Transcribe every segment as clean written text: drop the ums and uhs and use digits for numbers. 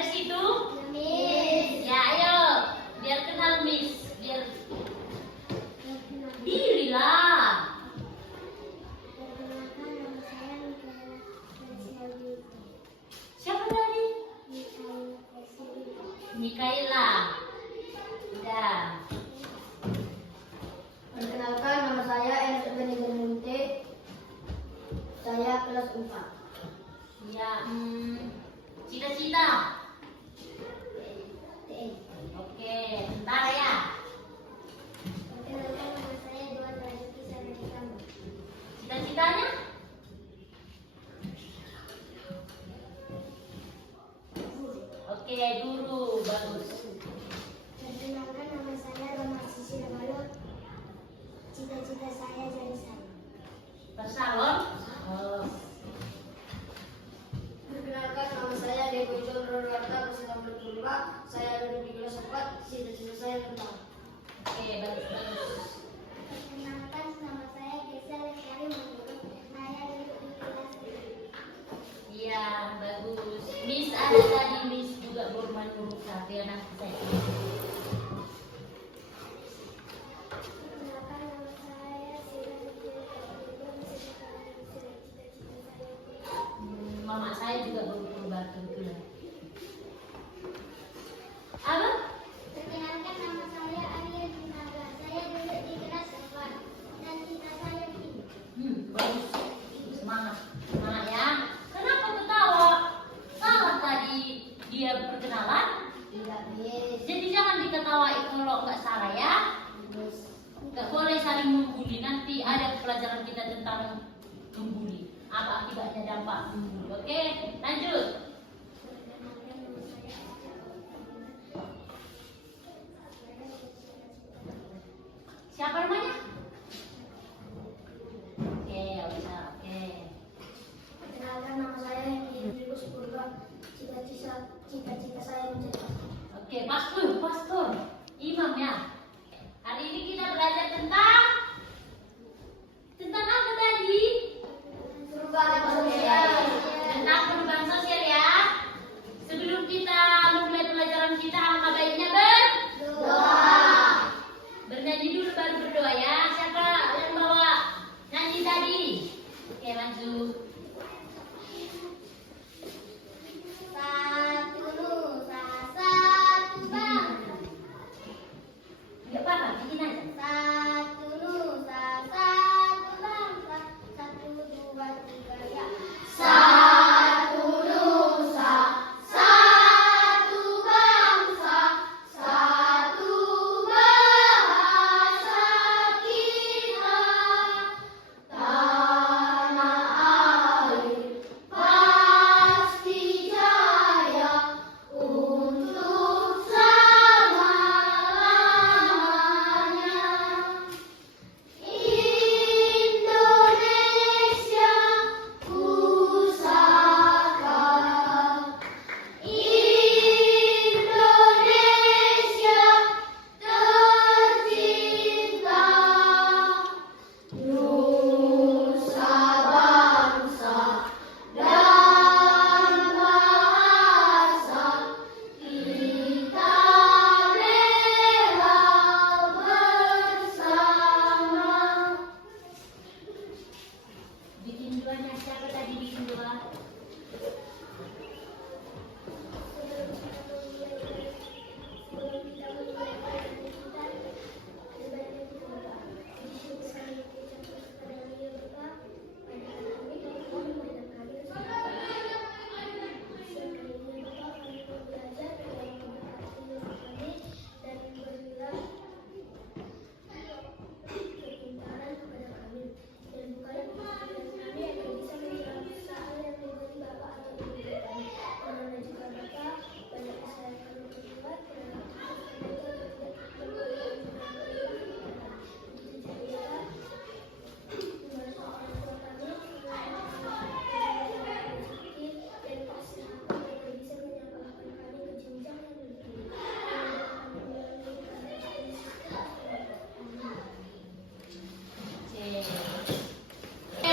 Dari situ? Miss. Ya, ayo. Biar kenal Miss. Biar dirilah. Siapa tadi? Mikaela. Udah. Perkenalkan, nama saya Enes Benigante. Saya kelas 4. Ya, cita-cita. Oke, bentar ya. Perkenalkan, nama saya Dua Rajuki Sanadikama. Cita-citanya? Oke, guru. Bagus. Perkenalkan, nama saya Roma Sisi Rabalot. Cita-cita saya jadi salon. Pesalon. Oh. Perkenalkan, nama saya Dewi John Rorwata, usia 62. Saya duduk di kelas 4. Cita-cita saya tentang. Oke, bagus. Perkenalkan, nama saya Desa Lestari Mangguruk. Saya duduk di kelas 3. Iya, bagus. Miss ada tadi, Miss juga bermain Muruka. Biar nanti saya. Perkenalkan, nama saya Sira Mama saya juga berubah kebetulan. Apa? Perkenalkan, nama saya Arya Dinaga. Saya duduk di kelas 4 dan cita saya tinggi. Bagus. Semangat. Semangat ya. Kenapa ketawa? Salah tadi dia perkenalan. Tidak, Miss. Jadi jangan diketawain kalau nggak salah ya. Nggak boleh saling membuli. Nanti ada pelajaran kita tentang membuli. Apa akibatnya dampak membuli. Oke, lanjut. Perkenalkan, nama saya Siapa namanya? Oke, oke. Perkenalkan, nama saya Hendrius Purba. Cita-cita saya menjadi Oke, pastor, imam ya. Hari ini kita belajar tentang apa tadi? perubahan Oke, sosial. tentang perubahan sosial ya. Sebelum kita memulai pelajaran kita, alangkah baiknya Doa. bernyanyi dulu baru berdoa ya. Siapa yang bawa nyanyi tadi? Oke, lanjut. Satu nusa, satu bangsa. Enggak apa-apa, bikin aja. Satu nusa, satu bangsa. 1, 2, 3, ya. Satu nusa, satu bangsa, satu bahasa kita. Tanah air pasti jaya untuk selama-lamanya. Indonesia pusaka, Indonesia tercinta, nusa bangsa dan bahasa kita bela bersama. Bikin doanya. Siapa tadi bikin doa?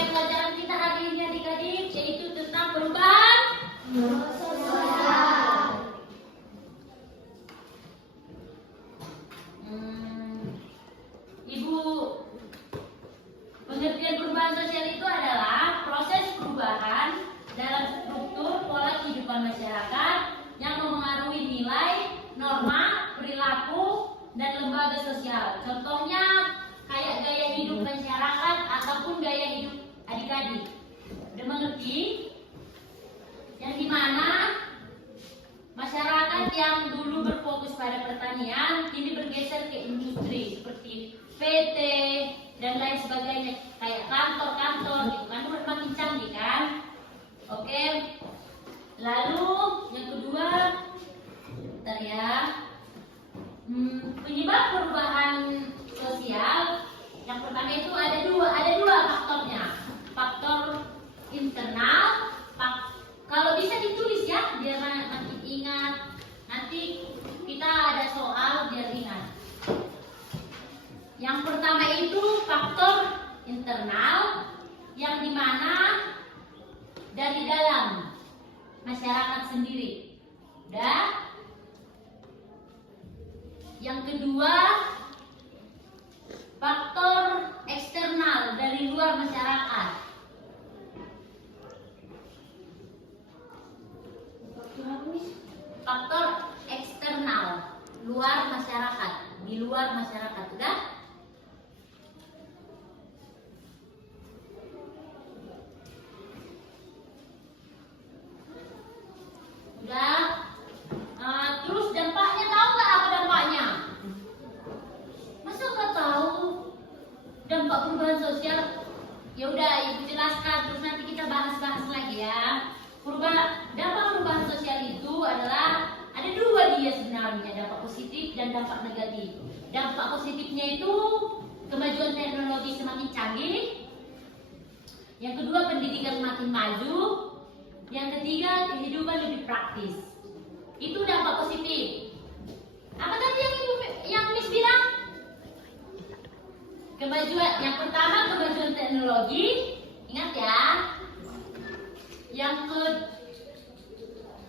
Pelajaran kita hari ini adik-adik yaitu tentang perubahan dalam struktur pola kehidupan masyarakat yang memengaruhi nilai, norma, perilaku, dan lembaga sosial. Contohnya kayak gaya hidup masyarakat ataupun gaya hidup adik-adik. Udah mengerti? Yang dimana masyarakat yang dulu berfokus pada pertanian kini bergeser ke industri seperti PT dan lain sebagainya, kayak kantor-kantor gitu kan, udah makin canggih kan. Oke. Lalu yang kedua, bentar ya. Penyebab perubahan sosial yang pertama itu ada dua faktornya. Faktor internal, kalau bisa ditulis ya biar nanti ingat. Nanti kita ada soal biar ingat. Yang pertama itu faktor internal yang dimana dari dalam masyarakat sendiri. Udah. Yang kedua, faktor eksternal dari luar masyarakat. Faktor eksternal, luar masyarakat, di luar masyarakat. Udah? Udah? Terus dampaknya, tahu nggak apa dampaknya? Masa nggak tahu dampak perubahan sosial? Ya udah, ibu jelaskan. Terus nanti kita bahas-bahas lagi ya. Dampak perubahan sosial itu adalah ada dua dia sebenarnya, dampak positif dan dampak negatif. Dampak positifnya itu kemajuan teknologi semakin canggih. Yang kedua, pendidikan semakin maju. Yang ketiga, kehidupan lebih praktis. Itu dampak positif. Apa tadi yang Miss bilang? Kemajuan yang pertama, kemajuan teknologi. Ingat ya. Yang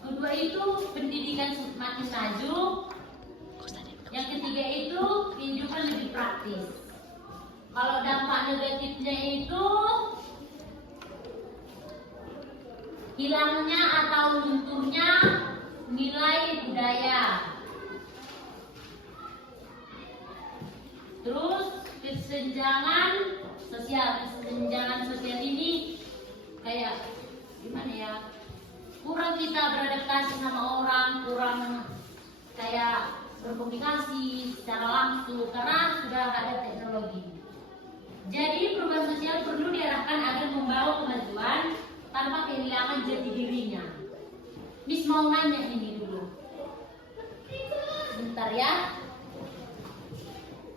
kedua itu pendidikan semakin maju. Yang ketiga itu kehidupan lebih praktis. Kalau dampak negatifnya itu hilangnya atau lunturnya nilai budaya. Terus kesenjangan sosial ini kayak gimana ya? Kurang kita beradaptasi sama orang, kurang kayak berkomunikasi secara langsung karena sudah ada teknologi. Jadi perubahan sosial perlu diarahkan agar membawa kemajuan tanpa kehilangan jati dirinya. Miss mau nanya ini dulu. Bentar ya.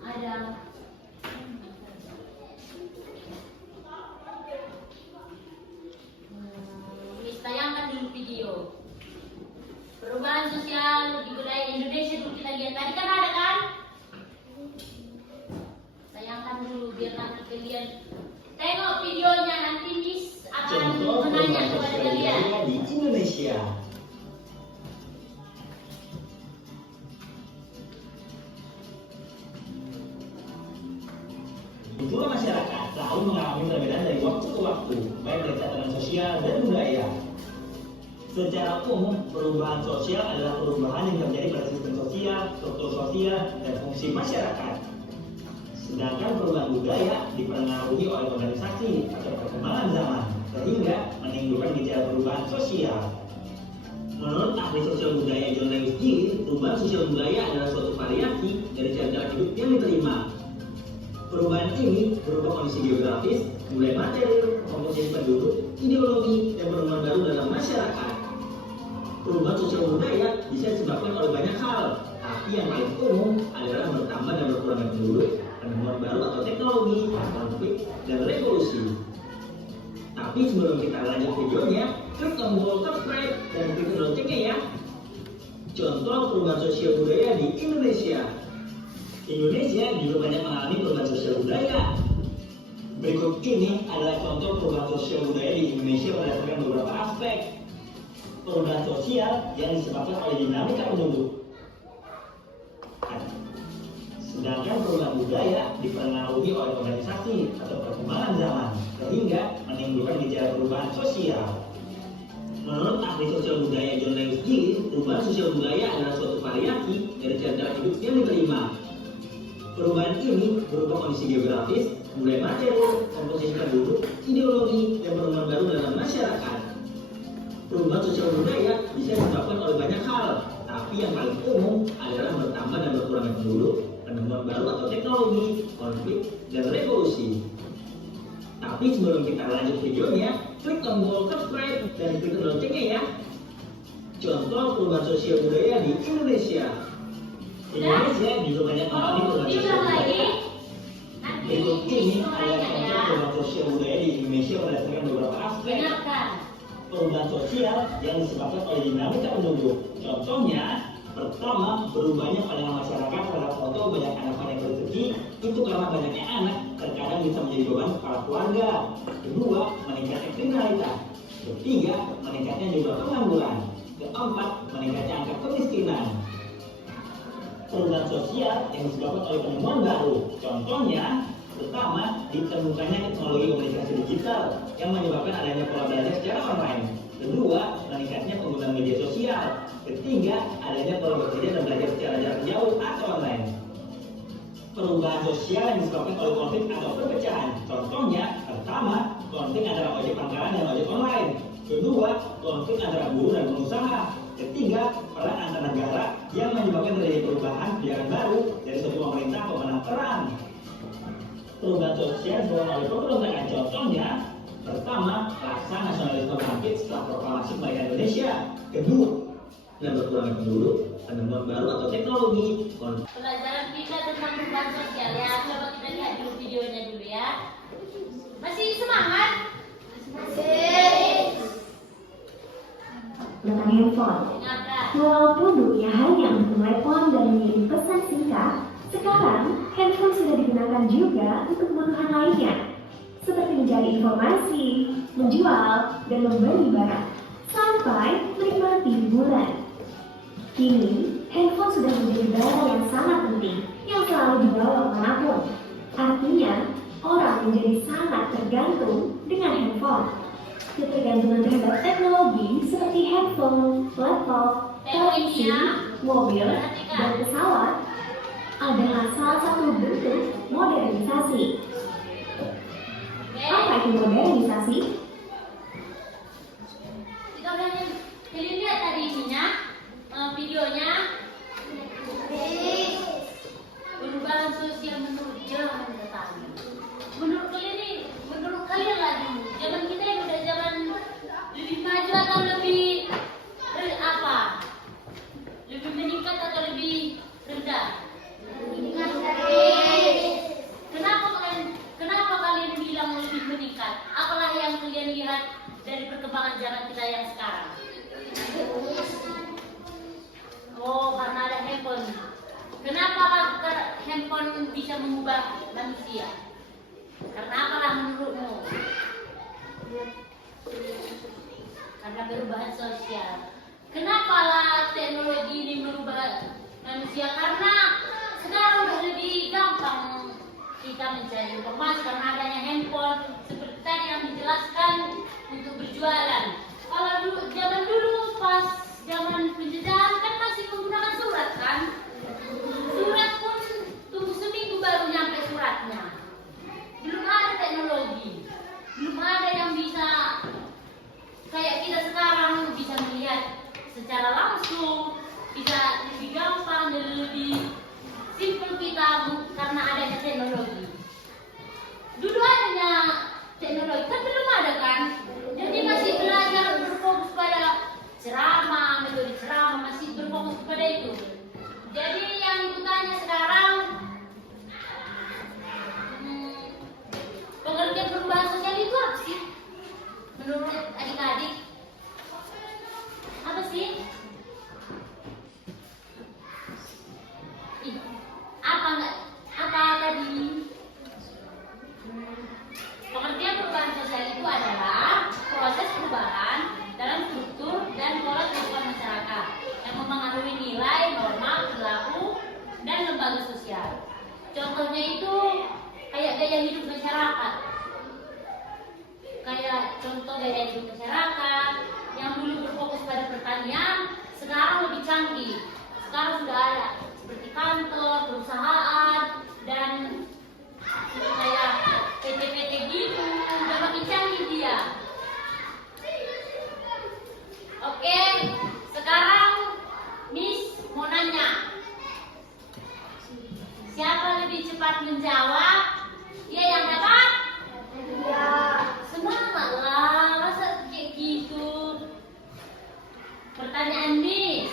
Ada. Miss tayangkan dulu video. Perubahan sosial di budaya Indonesia dulu kita lihat. Tadi kan ada kan? Tayangkan dulu biar nanti kalian tengok videonya, nanti Miss akan menanya kepada kalian. Di Indonesia. Itulah masyarakat selalu mengalami perbedaan dari waktu ke waktu, baik dari tatanan sosial dan budaya. Secara umum, perubahan sosial adalah perubahan yang terjadi pada sistem sosial, struktur sosial, dan fungsi masyarakat. Sedangkan perubahan budaya dipengaruhi oleh organisasi atau perkembangan zaman, sehingga menimbulkan gejala perubahan sosial. Menurut ahli sosial budaya John Lewis Gillis, perubahan sosial budaya adalah suatu variasi dari cara hidup yang diterima. Perubahan ini berupa kondisi geografis, mulai material, komposisi penduduk, ideologi, dan perubahan baru dalam masyarakat. Perubahan sosial budaya bisa disebabkan oleh banyak hal, tapi yang paling umum adalah bertambah dan berkurangnya penduduk, penemuan baru atau teknologi, konflik, dan revolusi. Tapi sebelum kita lanjut videonya, klik tombol subscribe dan klik loncengnya ya. Contoh perubahan sosial budaya di Indonesia. Indonesia juga banyak mengalami perubahan sosial budaya. Berikut ini adalah contoh perubahan sosial budaya di Indonesia berdasarkan beberapa aspek. Perubahan sosial yang disebabkan oleh dinamika penduduk. Sedangkan perubahan budaya dipengaruhi oleh organisasi atau perkembangan zaman, sehingga menimbulkan gejala perubahan sosial. ahli sosial budaya John Lewis Gillis, perubahan sosial budaya adalah suatu variasi dari cara hidup yang diterima. Perubahan ini berupa kondisi geografis, budaya material, komposisi penduduk, ideologi, dan perubahan baru dalam masyarakat. Perubahan sosial budaya bisa disebabkan oleh banyak hal, tapi yang paling umum adalah bertambah dan berkurangnya penduduk, penemuan baru atau teknologi, konflik, dan revolusi. Tapi sebelum kita lanjut videonya, klik tombol subscribe dan klik loncengnya ya. Contoh perubahan sosial budaya di Indonesia. Indonesia juga banyak mengalami perubahan sosial budaya. Berikut ini adalah contoh perubahan sosial budaya di Indonesia berdasarkan beberapa aspek. Perubahan sosial yang disebabkan oleh dinamika penduduk. Contohnya, pertama, berubahnya pandangan masyarakat terhadap contoh banyak anak-anak yang berrezeki itu karena banyaknya anak terkadang bisa menjadi beban kepala keluarga. Kedua, meningkatnya kriminalitas. Ketiga, meningkatnya jumlah pengangguran. Keempat, meningkatnya angka kemiskinan. Perubahan sosial yang disebabkan oleh penemuan baru. Contohnya, pertama, ditemukannya teknologi komunikasi digital yang menyebabkan adanya pola belajar secara online. Kedua, meningkatnya penggunaan media sosial. Ketiga, adanya pola bekerja dan belajar secara jarak jauh atau online. Perubahan sosial yang disebabkan oleh konflik atau perpecahan. Contohnya, pertama, konflik antara ojek pangkalan dan ojek online. Kedua, konflik antara buruh dan pengusaha. Ketiga, perang antar negara yang menyebabkan terjadi perubahan kebijakan baru dari suatu pemerintah pemenang perang. Perubahan sosial disebabkan oleh pemberontakan. Contohnya, pertama, rasa nasionalisme bangkit setelah proklamasi kemerdekaan Indonesia. Kedua, dan berkurangnya penduduk, penemuan baru atau teknologi. Pelajaran kita tentang perubahan sosial ya. Coba kita lihat dulu videonya dulu ya. Masih semangat? Masih. Tentang handphone. Dengarkan. Walaupun dulunya hanya untuk telepon dan mengirim pesan singkat, sekarang handphone sudah digunakan juga untuk kebutuhan lainnya, seperti mencari informasi, menjual, dan membeli barang, sampai menikmati hiburan. Kini, handphone sudah menjadi barang yang sangat penting yang selalu dibawa kemanapun. Artinya, orang menjadi sangat tergantung dengan handphone. Ketergantungan terhadap teknologi seperti handphone, laptop, televisi, mobil, dan pesawat adalah salah satu bentuk modernisasi. Apa itu modernisasi? Kita lihat tadi isinya, videonya. Perubahan sosial menurut zaman datang. Menurut kalian lah dulu, zaman kita yang udah zaman lebih maju atau lebih apa? Lebih meningkat atau lebih rendah? Kenapa kalian bilang lebih meningkat? Apalah yang kalian lihat dari perkembangan zaman kita yang sekarang? Oh, karena ada handphone. Kenapa handphone bisa mengubah manusia? Karena apalah menurutmu? Karena perubahan sosial. Kenapa lah teknologi ini merubah manusia? Karena sekarang lebih gampang kita mencari informasi karena adanya handphone. Seperti tadi yang dijelaskan untuk berjualan. Kalau zaman dulu pas zaman penjajahan kan masih menggunakan surat kan? Surat pun tunggu seminggu baru nyampe suratnya. Belum ada teknologi, belum ada yang bisa kayak kita sekarang bisa melihat secara langsung, bisa lebih gampang dan lebih simpel kita karena adanya teknologi. Dulu adanya teknologi kan belum ada kan, jadi masih belajar berfokus pada ceramah, metode ceramah masih berfokus pada itu. Jadi yang ikutannya sekarang pengertian perubahan sosial itu apa sih? Menurut adik-adik apa sih? Apa tadi? Pengertian perubahan sosial itu adalah proses perubahan dalam struktur dan pola kehidupan masyarakat yang mempengaruhi nilai, norma, perilaku, dan lembaga sosial. Contohnya itu kayak gaya hidup masyarakat. Kayak contoh gaya hidup masyarakat yang dulu berfokus pada Oke, sekarang Miss mau nanya. Siapa lebih cepat menjawab? Dia yang dapat? Semangatlah, masa kayak gitu. Pertanyaan Miss.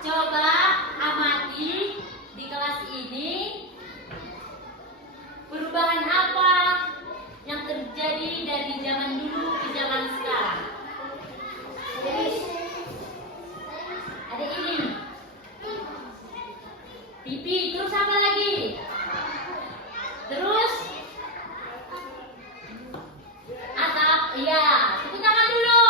Coba amati di kelas ini perubahan apa yang terjadi dari zaman dulu ke zaman sekarang. Ada ini. Pipi, terus apa lagi? Terus atap, iya. Tepuk tangan dulu.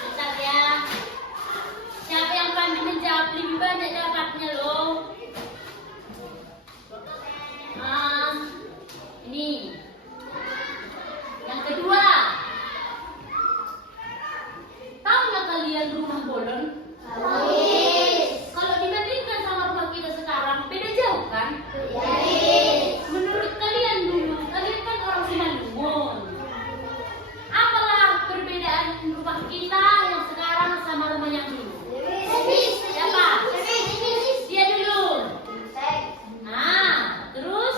Bentar ya. Siapa yang pandai menjawab lebih banyak dapatnya loh. Ini. Yang kedua. Tahu nggak kalian rumah bolon? Kalau dibandingkan sama rumah kita sekarang, beda jauh kan? Menurut kalian dulu, kalian kan orang Simalungun. Apalah perbedaan rumah kita yang sekarang sama rumah yang dulu? Siapa? Dia dulu. Nah, terus?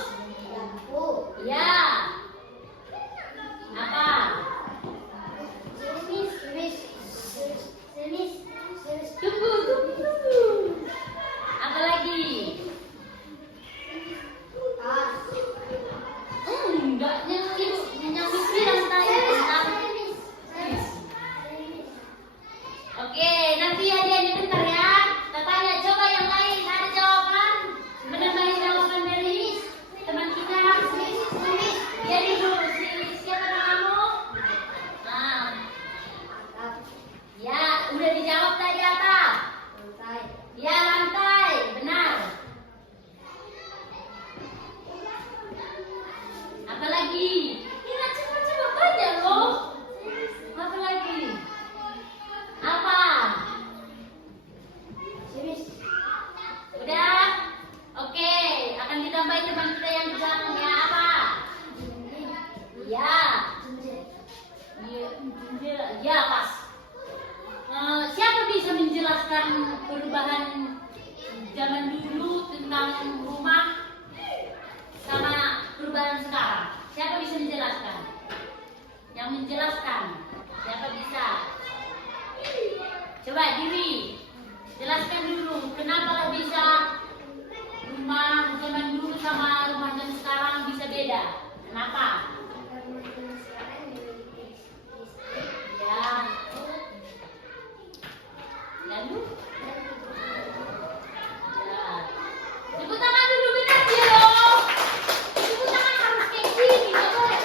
Ya. Apa? Tunggu. Apa lagi? Enggak, yang bilang tadi tentang. Oke, nanti hadiahnya bentar ya. Kita tanya, coba yang lain ada jawaban? Menambahi jawaban dari teman kita. Ya dulu, siapa namamu? Nah. Ya, udah dijawab tadi apa? Ya, lantai, benar. Apa lagi? Ini macam-macam apa aja loh. Apa lagi? Apa? Udah? Oke, akan ditambahin teman kita yang di belakang ya. Apa? Ya. Ya, pas. Siapa bisa menjelaskan perubahan zaman dulu tentang rumah sama perubahan sekarang? Siapa bisa menjelaskan? Yang menjelaskan, siapa bisa? Coba Diri, jelaskan dulu kenapa bisa rumah zaman dulu sama rumah zaman sekarang bisa beda? Kenapa? Ya. Lalu? Ya. Tepuk tangan dulu benar ya loh. Tepuk tangan harus kayak gini, nggak boleh.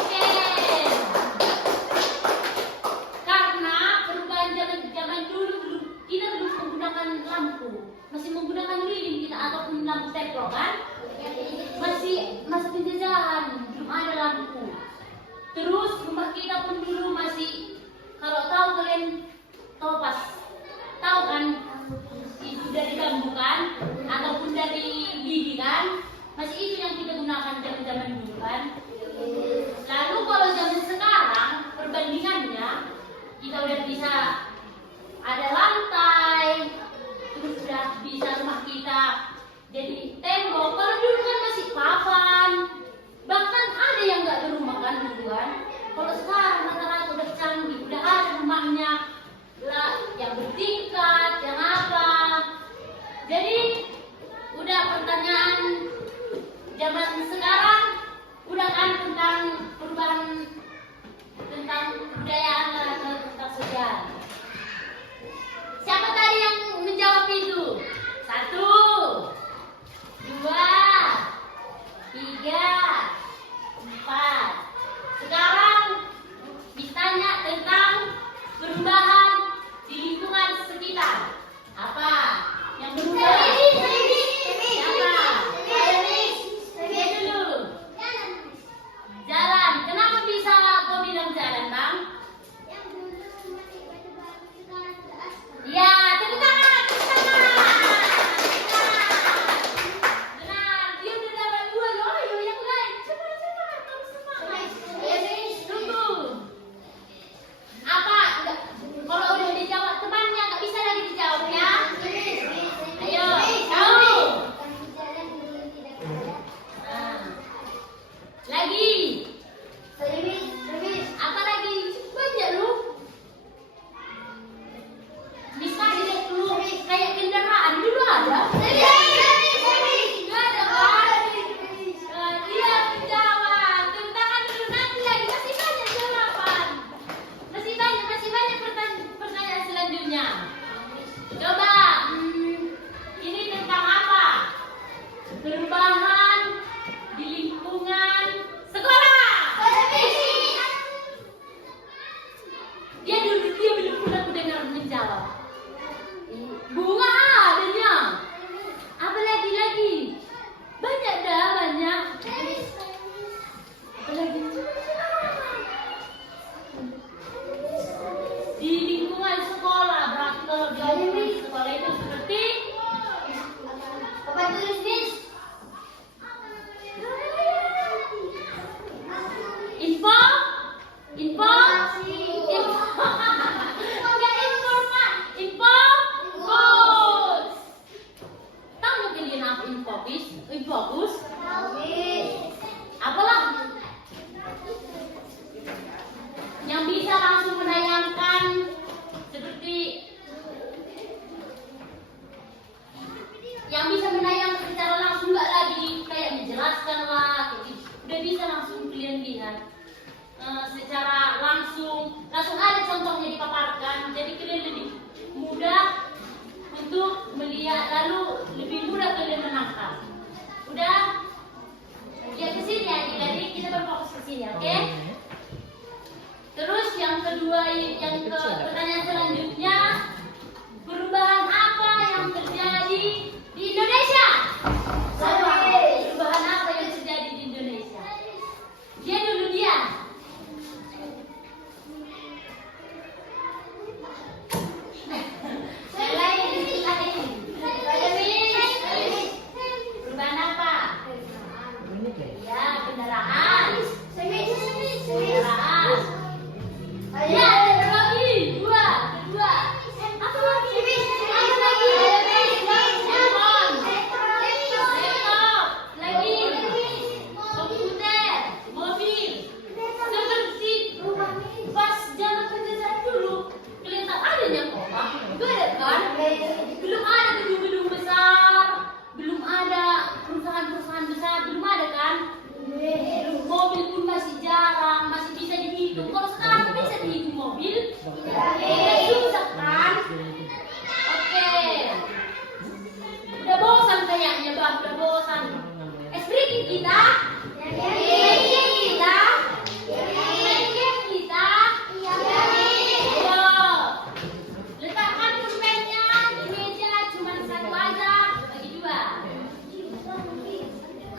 Oke. Karena perubahan zaman dulu kita belum menggunakan lampu, masih menggunakan lilin kita ataupun lampu tekro kan? Masih masa penjajahan, belum ada lampu. Terus rumah kita pun dulu masih, kalau tahu kalian topas, tahu kan itu dari bambu kan, ataupun dari lidi kan, masih itu yang kita gunakan zaman dulu kan. Lalu kalau zaman sekarang perbandingannya, kita udah bisa ada lantai, terus sudah bisa rumah kita jadi tembok. Kalau dulu kan masih papan, bahkan ada yang nggak berumah kan dulu kan. Kalau sekarang rata-rata udah canggih, udah ada rumahnya lah, yang bertingkat, yang apa. Jadi udah pertanyaan zaman sekarang udah kan tentang perubahan tentang budayaan atau tentang sejarah. Siapa tadi yang menjawab itu? 1, 2, 3, 4. Sekarang ditanya tentang perubahan di lingkungan sekitar. Apa yang berubah? Siapa? Dia dulu. Jalan. Kenapa bisa kau bilang jalan, Bang? contohnya dipaparkan, jadi kalian lebih mudah untuk melihat, lalu lebih mudah kalian menangkap. Udah? Ya ke sini adik-adik, kita berfokus ke sini, oke? Terus yang kedua, pertanyaan selanjutnya, perubahan apa yang terjadi di Indonesia? Perubahan apa yang terjadi di Indonesia? Dia dulu dia. Perubahan apa? Ya, kendaraan. Kendaraan. Ya, ada lagi. Kedua. Apa lagi? Handphone. Laptop. Lagi. Komputer. Mobil. Seperti pas zaman penjajah dulu, kelihatan adanya kota. Gak ada kan? Belum ada gedung-gedung besar. Belum ada perusahaan-perusahaan besar. Belum ada kan? Mobil pun masih jarang, masih bisa dihitung. Kalau sekarang bisa dihitung mobil, susah kan? Oke. Udah bosan kayaknya, Bang. Udah bosan. Sedikit kita. Ayo. Letakkan pulpennya di meja, cuma satu aja, bagi dua.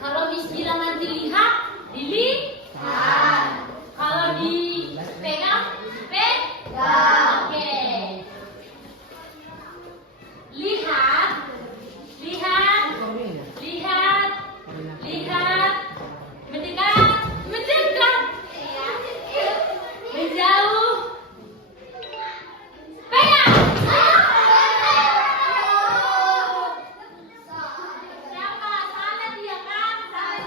Kalau Miss nanti lihat, dilihat. Kalau dipegang, pegang. Oke. Lihat. Mendekat. Menjauh. Pegang. Siapa? Salah dia kan? Salah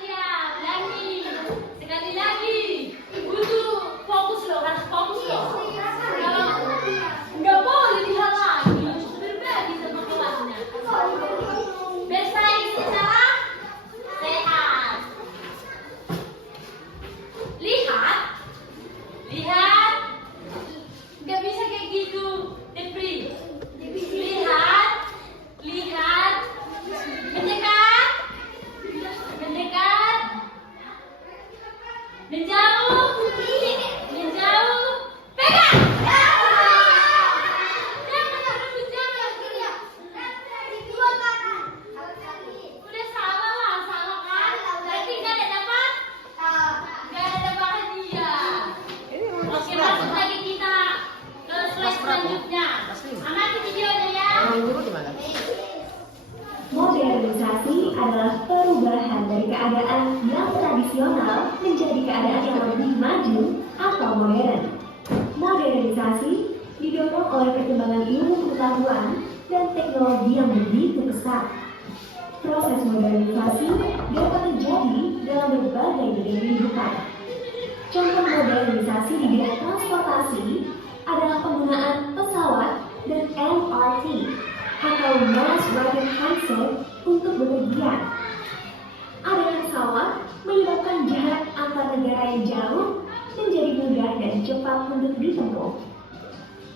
dia. Lagi. Sekali lagi. Butuh fokus loh, harus fokus loh. Nggak boleh lihat lagi. Berbagi sama kelasnya. Bersaing secara sehat. Lihat. Nggak bisa kayak gitu. Depri. Lihat. Mendekat. Menjauh. Pegang. Udah salah kan? Berarti nggak ada dapat hadiah. Oke, masuk lagi kita ke slide selanjutnya. Amati videonya ya. Modernisasi adalah perubahan dari keadaan yang tradisional menjadi keadaan yang lebih maju atau modern. Modernisasi didorong oleh perkembangan ilmu pengetahuan dan teknologi yang begitu pesat. Proses modernisasi dapat terjadi dalam berbagai bidang kehidupan. Contoh modernisasi di bidang transportasi adalah penggunaan pesawat dan MRT atau Mass Rapid Transit untuk bepergian. Adanya pesawat menyebabkan jarak antar negara yang jauh menjadi mudah dan cepat untuk ditempuh.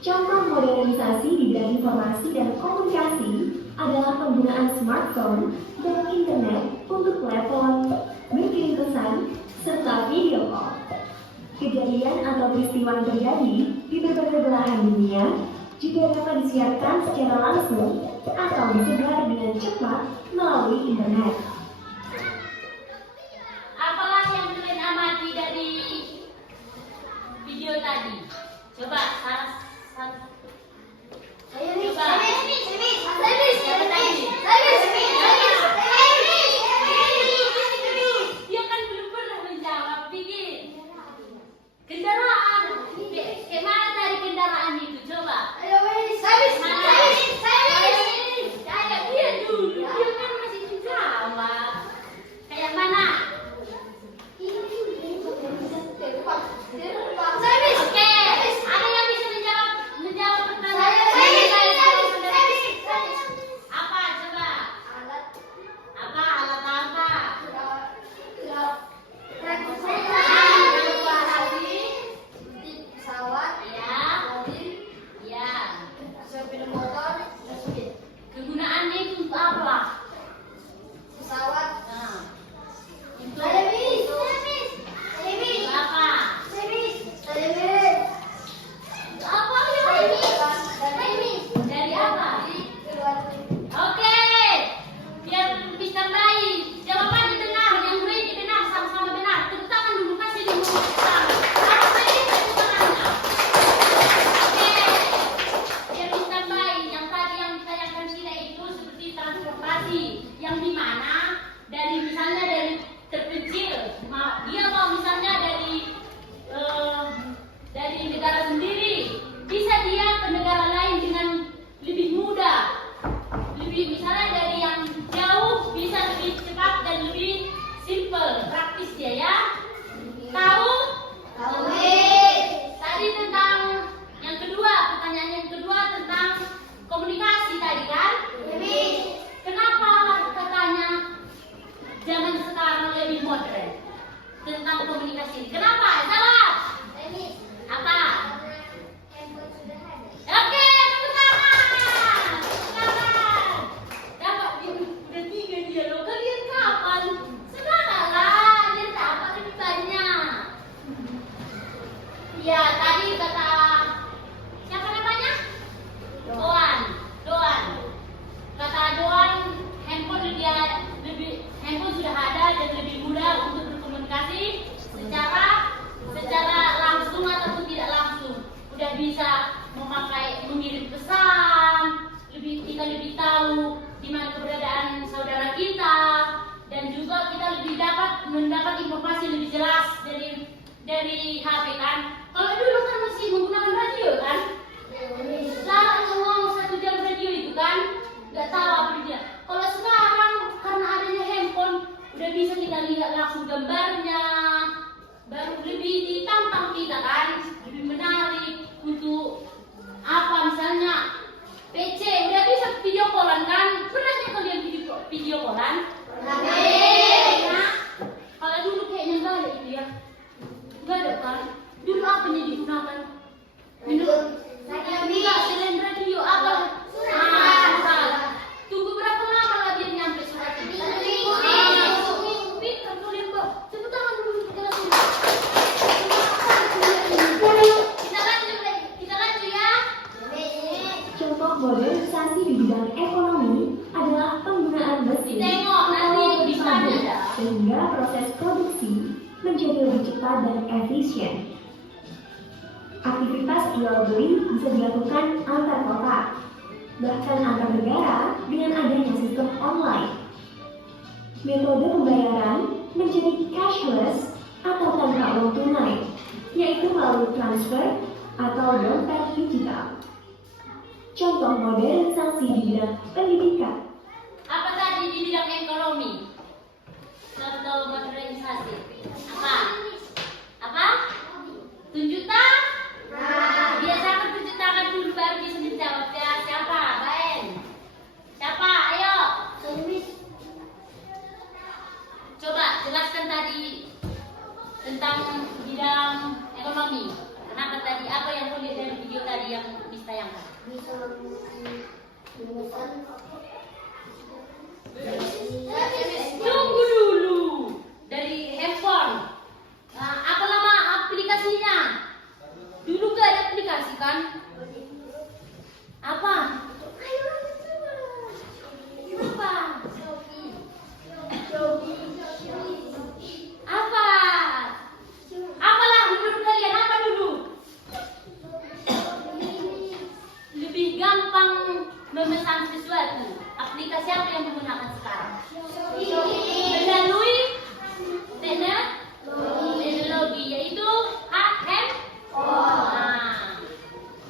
Contoh modernisasi di bidang informasi dan komunikasi adalah penggunaan smartphone dan internet untuk telepon, berkirim pesan, serta video call. Kejadian atau peristiwa yang terjadi di berbagai belahan dunia juga dapat disiarkan secara langsung atau disebar dengan cepat melalui internet. Apalah yang kalian amati dari video tadi? Coba dia kan belum pernah menjawab. Pikir kendaraan, kemana tadi kendaraan itu? Coba. Dia dulu, dia kan masih menjawab. zaman sekarang lebih modern tentang komunikasi. Kenapa? Salah. Apa? Oke, tepuk tangan. Sekarang dapat udah 3 dia loh. Kalian kapan? Sekarang lah, dia dapat lebih banyak. Ya, tadi kata siapa namanya? Doan. Kata Doan, handphone sudah ada dan lebih mudah untuk berkomunikasi secara langsung ataupun tidak langsung. Udah bisa mengirim pesan, kita lebih tahu di mana keberadaan saudara kita, dan juga kita lebih mendapat informasi lebih jelas dari HP kan. Kalau dulu kan masih menggunakan radio kan, Lara ngomong 1 jam radio itu kan, nggak tahu apa dia. Kalau sekarang karena adanya handphone, udah bisa kita lihat langsung gambarnya, baru lebih ditantang kita kan, lebih menarik untuk apa misalnya PC udah bisa video callan kan. Pernah nggak kalian video callan? Pernah. Kalau dulu kayaknya nggak ada itu ya, nggak ada kan. Dulu apanya digunakan? Enggak, selain radio apa? Salah. Tunggu berapa lama lah dia nyampe surat itu? Pintar kalian kok. Tepuk tangan dulu kita jelasin. Kita lanjut ya. Contoh modernisasi di bidang ekonomi adalah penggunaan mesin Tengok nanti di sana ada. sehingga proses produksi menjadi lebih cepat dan efisien. Aktivitas jual beli bisa dilakukan antar kota, bahkan antar negara dengan adanya sistem online. Metode pembayaran menjadi cashless atau tanpa uang tunai, yaitu melalui transfer atau dompet digital. Contoh modernisasi di bidang pendidikan. Apa tadi di bidang ekonomi? Contoh modernisasi. Apa? Tunjukkan. Biasakan tunjuk tangan dulu baru bisa menjawab ya. Siapa? Baen. Siapa? Ayo. Coba jelaskan tadi tentang bidang ekonomi. Kenapa tadi? Apa yang kau lihat dari video tadi yang ditayangkan? Bisa Tunggu dulu. Dari handphone. Apa nama aplikasinya? Dulu gak ada aplikasi kan? Apa? Apa? Apa? Apalah menurut kalian? Apa dulu? Lebih gampang memesan sesuatu. Aplikasi apa yang digunakan sekarang? Melalui teknologi, yaitu handphone.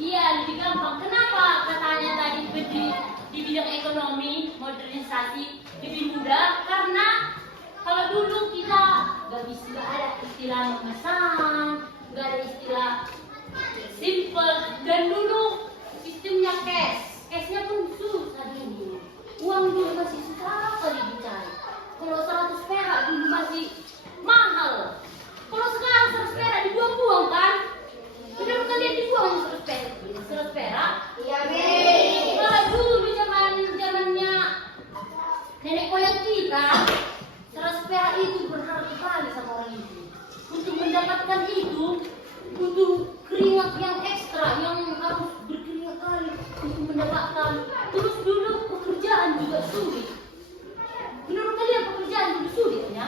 Iya, lebih gampang. Kenapa katanya tadi di bidang ekonomi modernisasi lebih mudah? Karena kalau dulu kita nggak ada istilah memesan, nggak ada istilah simple, dan dulu sistemnya cashnya pun susah dulu. Uang dulu masih susah kali dicari. Kalau 100 perak dulu masih mahal. Kalau sekarang 100 perak dibuang-buang kan? Benar kalian dibuang 100 perak? Iya, kalau dulu di zamannya nenek moyang kita, 100 perak itu berharga sekali sama orang itu. Untuk mendapatkan itu, butuh keringat yang ekstra, yang harus berkeringat kali untuk mendapatkan. Terus dulu pekerjaan juga sulit. Menurut kalian pekerjaan juga sulit ya?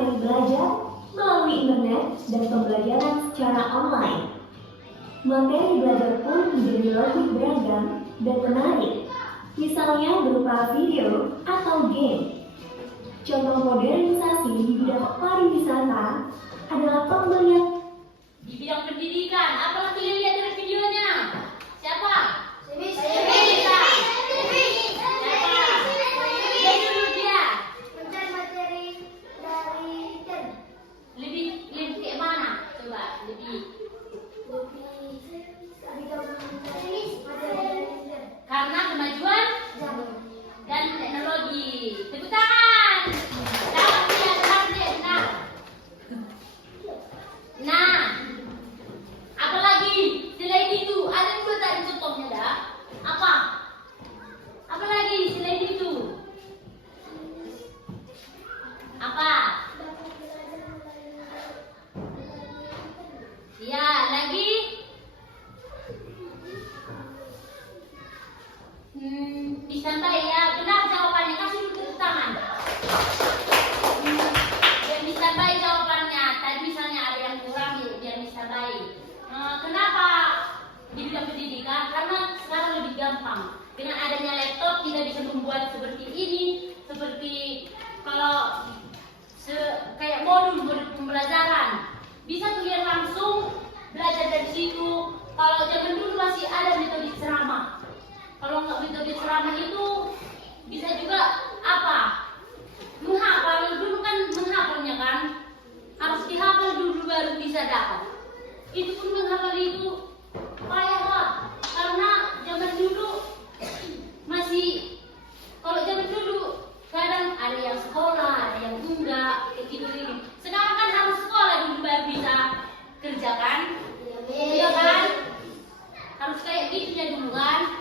materi belajar melalui internet dan pembelajaran secara online. Materi belajar pun menjadi lebih beragam dan menarik, misalnya berupa video atau game. Contoh modernisasi di bidang pariwisata adalah pembelian. Di bidang pendidikan, apa lagi lihat dari videonya? Siapa? Siapa? Lihat dulu dia. Mencari materi dari internet. Lebih kayak mana? Coba lebih. Karena kemajuan dan teknologi. Tepuk tangan. Dapat dia, nah. Nah, apalagi selain itu ada juga tadi contohnya dah. Apa? Apalagi selain itu? Apa? Ya, lagi. Disantai ya, benar jawabannya, kasih dulu tepuk tangan. Biar disantai jawabannya. Tadi misalnya ada yang kurang, biar disantai. Kenapa di bidang pendidikan? Karena sekarang lebih gampang. Dengan adanya laptop kita bisa membuat seperti ini, seperti kalau kayak modul pembelajaran. Bisa kuliah langsung, belajar dari situ. Kalau zaman dulu masih ada metode ceramah. Kalau nggak metode ceramah itu bisa juga apa? Menghafal. Dulu kan menghafalnya kan harus dihafal dulu baru bisa dapat. Itu pun menghafal itu payah lah. Karena zaman dulu masih, kalau zaman dulu kadang ada yang sekolah, ada yang enggak, kayak gitu. Sekarang kan harus sekolah dulu baru bisa kerja kan? Iya kan? Harus kayak gitunya dulu kan?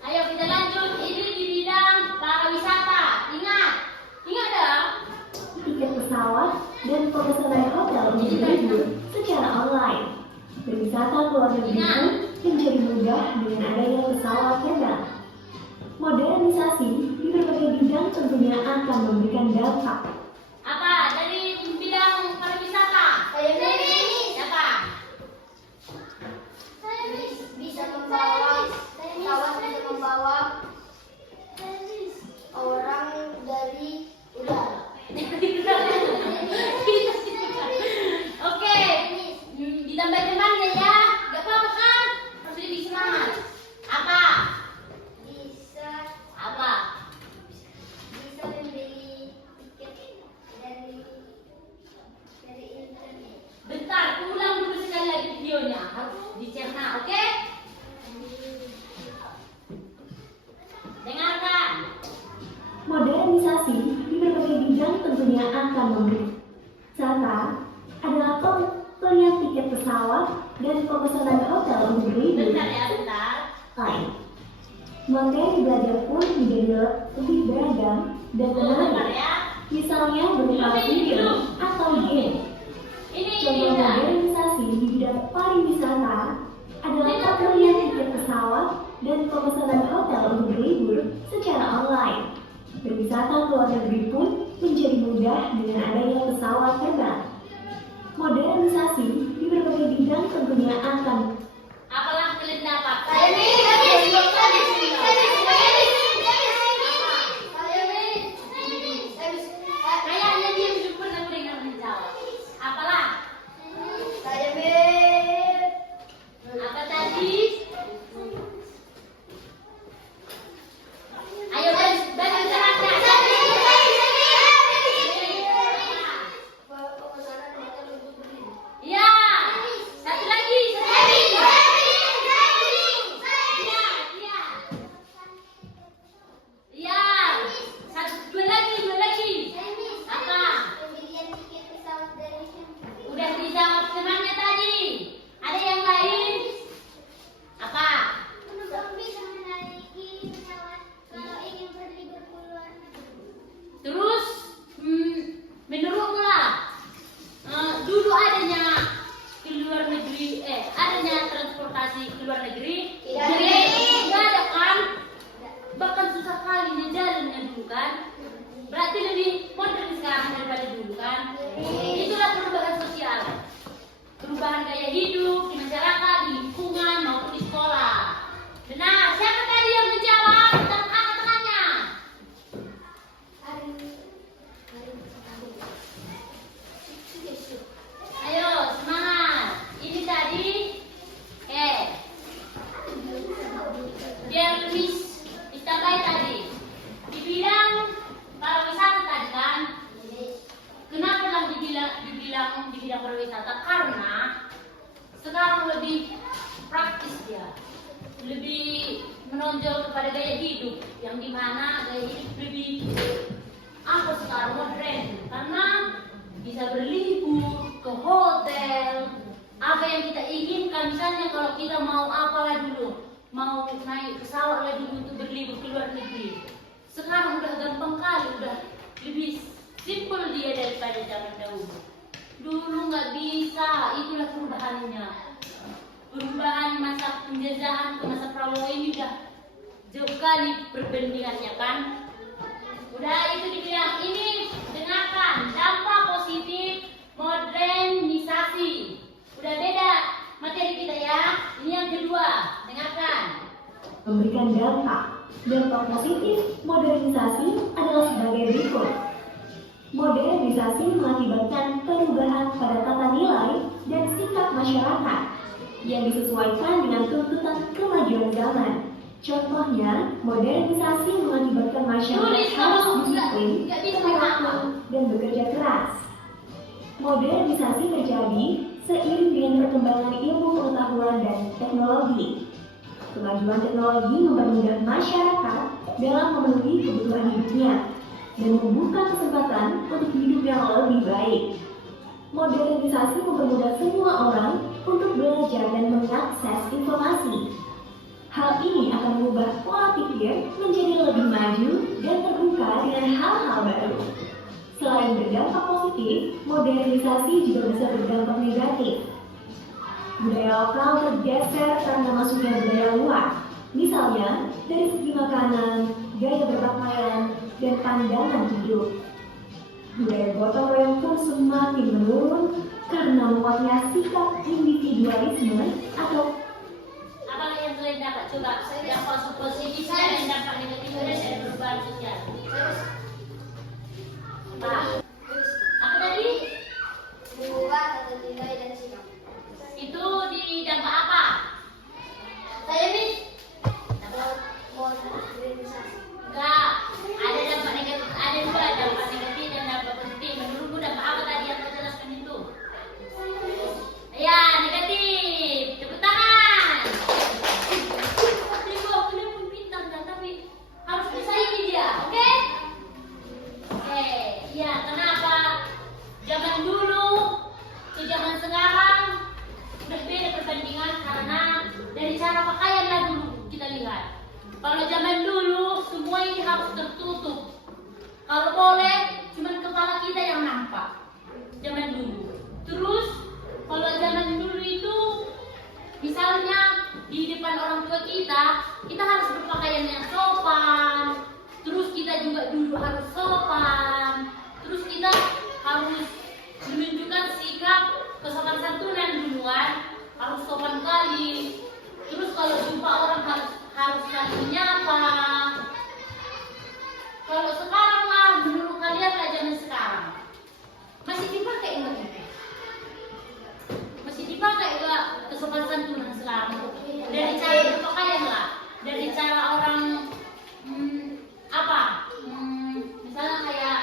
Ayo kita lanjut, ini di bidang pariwisata. Ingat dong. Tiket pesawat dan pemesanan hotel untuk libur secara online. Berwisata ke luar negeri pun menjadi mudah dengan adanya pesawat terbang. Modernisasi di berbagai bidang tentunya akan memberikan dampak. Apa dari bidang pariwisata? Siapa? Bisa membawa orang dari udara. Oke, ditambah temannya ya. Gak apa-apa kan? Harus lebih semangat. Apa? Bisa membeli tiket dari internet. Bentar, ulang dulu sekali lagi videonya. Harus dicerna, oke? Dengarkan. Modernisasi di berbagai bidang tentunya akan memberi. Cara adalah pembelian tiket pesawat dan pemesanan hotel untuk libur Bentar ya, bentar. lain. Materi belajar pun menjadi lebih beragam dan Bentar menarik, ya. misalnya berupa video atau game. Ini Contoh ya. modernisasi di bidang pariwisata adalah pembelian tiket pesawat dan pemesanan hotel untuk libur secara online. Berwisata ke luar negeri pun menjadi mudah dengan adanya pesawat terbang. Modernisasi di berbagai bidang tentunya akan. Apalah kalian dapat? Kayaknya dia belum pernah mendengar menjawab. Apalah? Apa tadi? Ayo bagi geraknya. Ya, satu lagi. Ya. menonjol kepada gaya hidup yang dimana gaya hidup lebih apa sekarang modern, karena bisa berlibur ke hotel, apa yang kita inginkan. Misalnya kalau kita mau apalah dulu, mau naik pesawat lah dulu untuk berlibur ke luar negeri, sekarang udah gampang kali, udah lebih simpel dia daripada zaman dahulu. Dulu nggak bisa, itulah perubahannya. Perubahan masa penjajahan ke masa Prabowo ini udah jauh kali perbandingannya kan. Udah itu dibilang, ini dengarkan dampak positif modernisasi. Udah beda materi kita ya. Ini yang kedua, dengarkan. Memberikan dampak positif modernisasi adalah sebagai berikut. Modernisasi mengakibatkan perubahan pada tata nilai dan sikap masyarakat yang disesuaikan dengan tuntutan kemajuan zaman. Contohnya, modernisasi mengakibatkan masyarakat harus disiplin, teratur, dan bekerja keras. Modernisasi terjadi seiring dengan perkembangan ilmu pengetahuan dan teknologi. Kemajuan teknologi mempermudah masyarakat dalam memenuhi kebutuhan hidupnya dan membuka kesempatan untuk hidup yang lebih baik. Modernisasi mempermudah semua orang untuk belajar dan mengakses informasi. Hal ini akan mengubah pola pikir menjadi lebih maju dan terbuka dengan hal-hal baru. Selain berdampak positif, modernisasi juga bisa berdampak negatif. Budaya lokal tergeser karena masuknya budaya luar. Misalnya, dari segi makanan, gaya berpakaian, dan pandangan hidup. Budaya gotong royong pun semakin menurun karena menguatnya sikap individualisme atau Apa yang kalian dapat? Coba dampak positifnya dan dampak negatifnya dari perubahan sosial. Pak, apa tadi? Mengubah tata nilai dan sikap. Itu di dampak apa? Saya Miss? Modernisasi. Enggak, ada dampak negatif, ada dua, dampak negatif dan dampak positif. Menurutmu dampak apa tadi yang saya jelaskan itu? Ya, negatif. Tepuk tangan. Kalian pun pintar kan, tapi harus bisa ini dia, oke? Oke, ya kenapa zaman dulu ke zaman sekarang udah beda perbandingan, karena dari cara pakaian lah dulu kita lihat. Kalau zaman dulu semua ini harus tertutup. Kalau boleh cuma kepala kita yang nampak. Zaman dulu. Terus kalau zaman dulu itu misalnya di depan orang tua kita harus berpakaian yang sopan. Terus kita juga duduk harus sopan. Terus kita harus menunjukkan sikap kesopan santunan duluan, harus sopan kali. Terus kalau jumpa orang harus saling menyapa. Kalau sekarang lah, menurut kalian lah zaman sekarang masih dipakai enggak itu? Masih dipakai enggak kesopan santunan sekarang? Dari cara berpakaian lah, dari cara orang misalnya kayak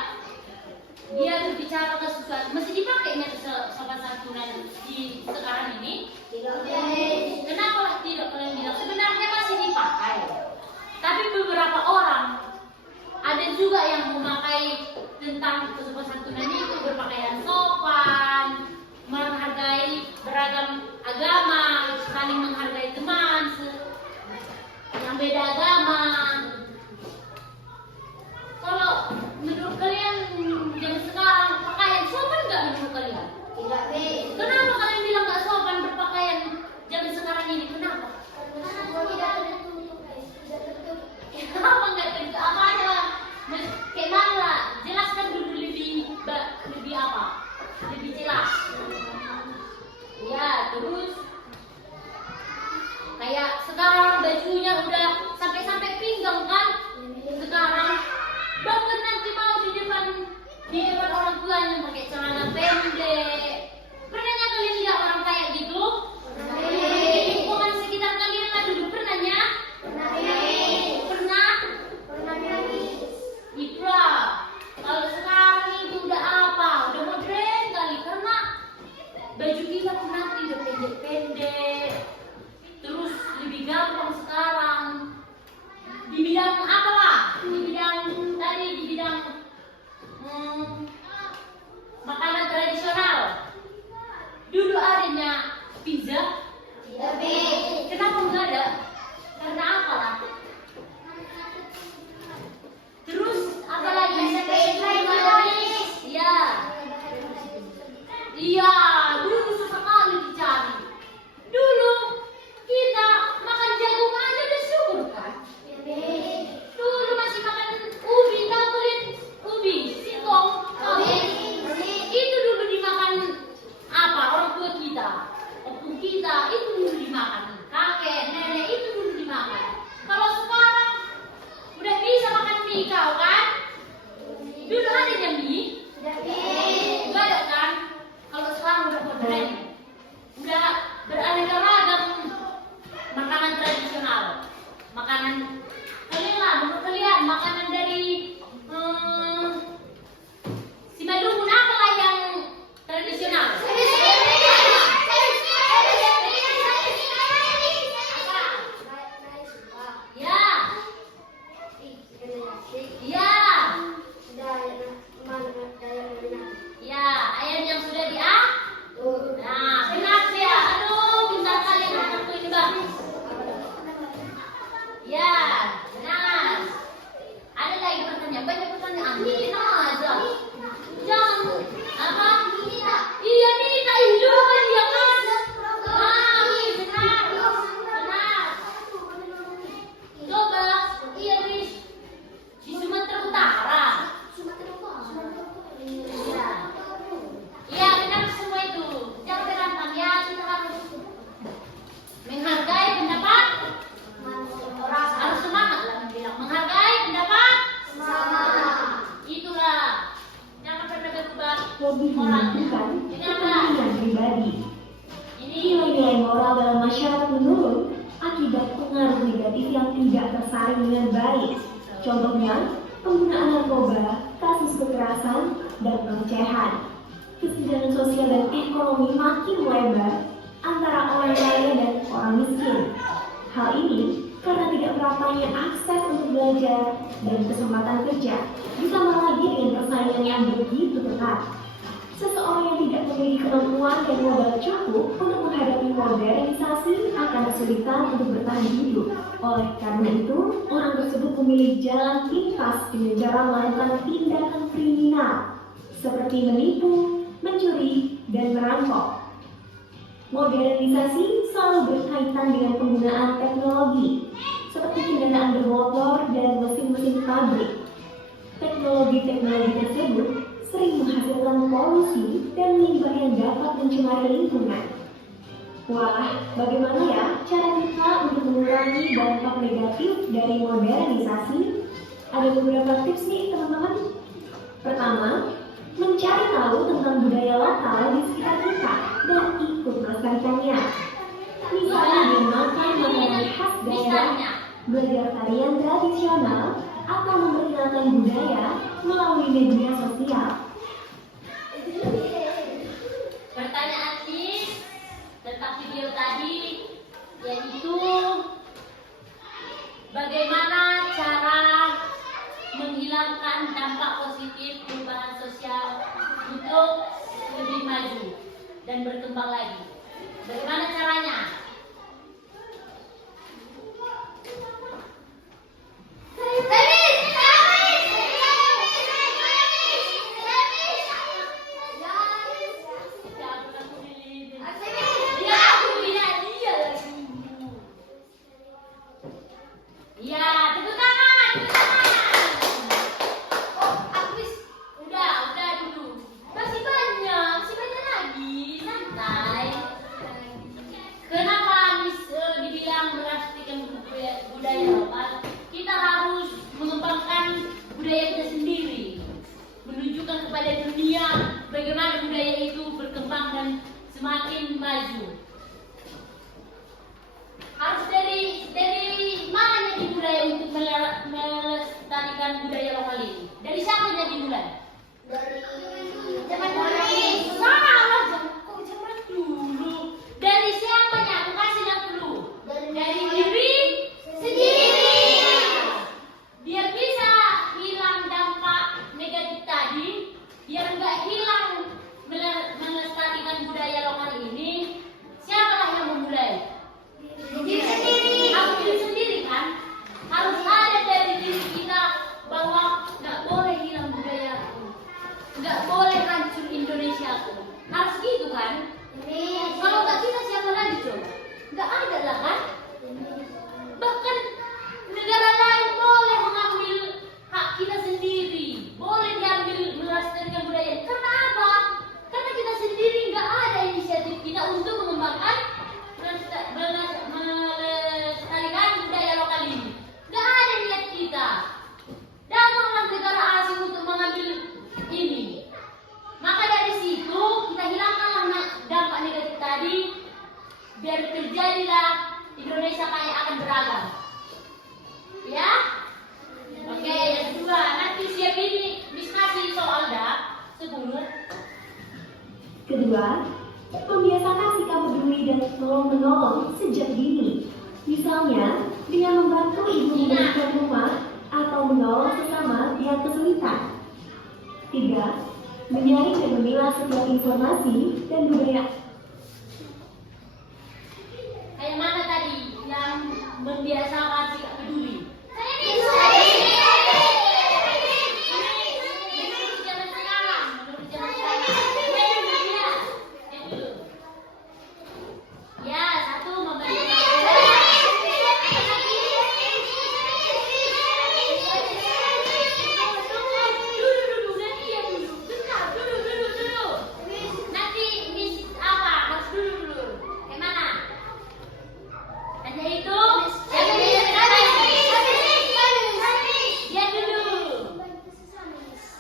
dia berbicara ke sesuatu, masih dipakai nggak kesopan santunan di sekarang ini? Kenapa lah tidak kalian bilang? Sebenarnya masih dipakai, tapi beberapa orang ada juga yang memakai tentang kesopan santunan itu, berpakaian sopan, menghargai beragam agama, saling menghargai teman yang beda agama. Kalau menurut kalian zaman sekarang pakaian sopan nggak menurut kalian? Tidak, Kenapa kalian bilang nggak sopan berpakaian zaman sekarang ini? Kenapa? tidak tertutup, guys. Tidak tertutup. Kenapa nggak tertutup? Apa aja? Kayak mana lah? Jelaskan dulu lebih apa? Lebih jelas. Ya, terus kayak sekarang bajunya udah sampai Iya, dulu susah sekali dicari. Dulu kita makan jagung aja udah syukur kan? Dulu masih makan ubi, tahu kulit ubi, singkong, tahu? Itu dulu dimakan apa? Orang tua kita, opung kita itu dulu dimakan. Kakek, nenek itu dulu dimakan. Kalau sekarang udah bisa makan mie kau kan? Dulu ada mie? Enggak ada kan? Kalau sekarang udah modern, udah beraneka ragam makanan tradisional, makanan menurut kalian makanan dari Simalungun apalah yang tradisional? Ya, ya, ya, ayam yang sudah nah, benar ya. Aduh, pintar kalian anakku ini bang. Ya, benar. Ada lagi pertanyaan, banyak pertanyaan. Nita aja. Jangan apa? Iya Nita itu kan dia kan. Ah, iya benar. Benar. Coba, iya Riz. Di Sumatera Utara. Iya. Iya benar semua itu. Jangan berantem ya, kita harus menghargai pendapat. Harus semangat lah bilang menghargai pendapat. Itulah jangan pernah berubah Lebih menentukan kepentingan pribadi. Nilai-nilai moral dalam masyarakat menurun akibat pengaruh negatif yang tidak tersaring dengan baik. Contohnya, penggunaan narkoba, kasus kekerasan, dan pelecehan. Kesenjangan sosial dan ekonomi makin melebar antara orang kaya dan orang miskin. Hal ini karena tidak meratanya akses untuk belajar dan kesempatan kerja, ditambah lagi dengan persaingan yang begitu ketat. Seseorang yang tidak memiliki kemampuan dan modal cukup untuk menghadapi modernisasi akan kesulitan untuk bertahan hidup. Oleh karena itu, orang tersebut memilih jalan pintas dengan cara melakukan tindakan kriminal seperti menipu, mencuri, dan merampok. Modernisasi selalu berkaitan dengan penggunaan teknologi, seperti kendaraan bermotor dan mesin-mesin pabrik. Teknologi-teknologi tersebut sering menghasilkan polusi dan limbah yang dapat mencemari lingkungan. Wah, bagaimana ya cara kita untuk mengurangi dampak negatif dari modernisasi? Ada beberapa tips nih teman-teman. Pertama, mencari tahu tentang budaya lokal di sekitar kita dan ikut melestarikannya. Misalnya dengan makan makanan khas daerah, belajar tarian tradisional, atau memperkenalkan budaya melalui media sosial. Pertanyaan tips tentang video tadi yaitu bagaimana cara menghilangkan dampak positif perubahan sosial untuk lebih maju dan berkembang lagi. Bagaimana caranya? Ya, tepuk tangan, tepuk tangan. Udah dulu. Masih banyak lagi, santai. Kenapa dibilang melestarikan budaya lokal? Kita harus mengembangkan budaya kita sendiri, menunjukkan kepada dunia bagaimana budaya itu berkembang dan semakin maju. Harus dari mana yang dimulai untuk melestarikan budaya lokal ini? Dari siapa yang dimulai? Dari zaman dulu. Salah, zaman dulu. Dari siapanya? Aku kasih yang dulu. Dari diri sendiri. Biar bisa hilang dampak negatif tadi, biar nggak hilang melestarikan budaya lokal ini, siapalah yang memulai? Diri sendiri. Aku diri sendiri kan? Harus ada dari diri kita bahwa nggak boleh hilang budaya aku, nggak boleh hancur Indonesia aku. Harus gitu kan? Kalau nggak kita siapa lagi coba? Nggak ada lah kan? Bahkan negara lain boleh mengambil hak kita sendiri, boleh diambil melestarikan budaya. Karena apa? Karena kita sendiri nggak ada inisiatif kita untuk mengembangkan melestarikan budaya lokal ini. Nggak ada niat kita. Datanglah negara asing untuk mengambil ini. Maka dari situ kita hilangkanlah dampak negatif tadi, biar terjadilah Indonesia kaya akan beragam. Ya? Oke, yang kedua, nanti siap ini diskusi soal 10. Kedua, membiasakan sikap peduli dan menolong sejak dini. Misalnya, dengan membantu ibu membersihkan rumah atau menolong sesama yang kesulitan. 3. Menyaring dan memilah setiap informasi dan budaya. Kayak mana tadi yang membiasakan sikap peduli?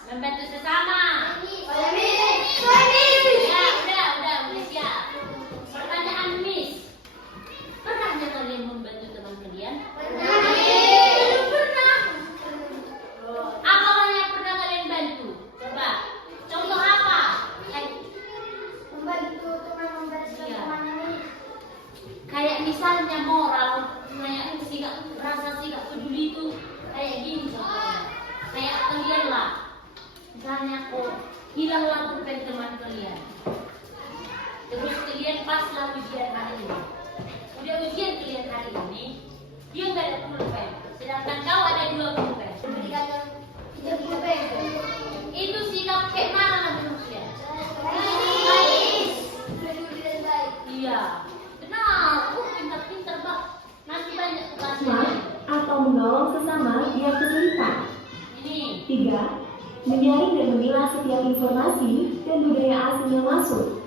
Membantu sesama. Ya, udah siap. Pertanyaan Miss. Pernah nggak kalian membantu teman kalian? Belum pernah. Apa yang pernah kalian bantu? Coba. Contoh apa? Membantu teman membersihkan Iya. rumahnya nih. Kayak misalnya moral, kayak rasa sikap peduli itu kayak gini contohnya. Kayak kalian lah. Misalnya hilanglah pulpen teman kalian. Terus kalian paslah ujian hari ini. Udah ujian kalian hari ini, dia nggak ada pulpen. Sedangkan kau ada 2 pulpen. Berikan 3 pulpen. Itu sikap kayak mana manusia? Peduli dan baik. Iya. Kenal, pintar-pintar bak. Nanti banyak Smart tugasnya. atau menolong sesama yang kesulitan. Ini. 3. Menyaring dan memilah setiap informasi dan budaya asing yang masuk.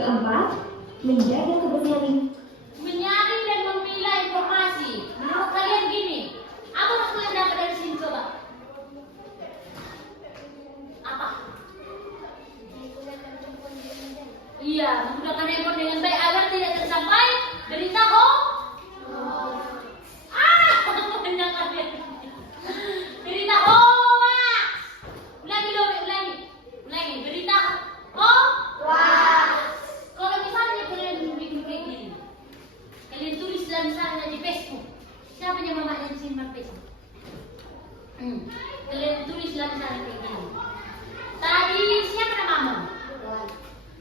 4. Menjaga kebersihan. Menyaring dan memilah informasi. Menurut kalian gini, apa yang kalian dapat dari sini coba? Apa? Iya, menggunakan handphone dengan baik agar tidak tersampai berita hoax. Banyak kalian. Berita hoax. Ulangi. Berita hoax. Kalau misalnya kalian bikin kayak gini, kalian tulislah misalnya di Facebook. Siapa yang mamanya di sini Facebook? Kalian tulislah misalnya kayak gini. Tadi siapa nama mama?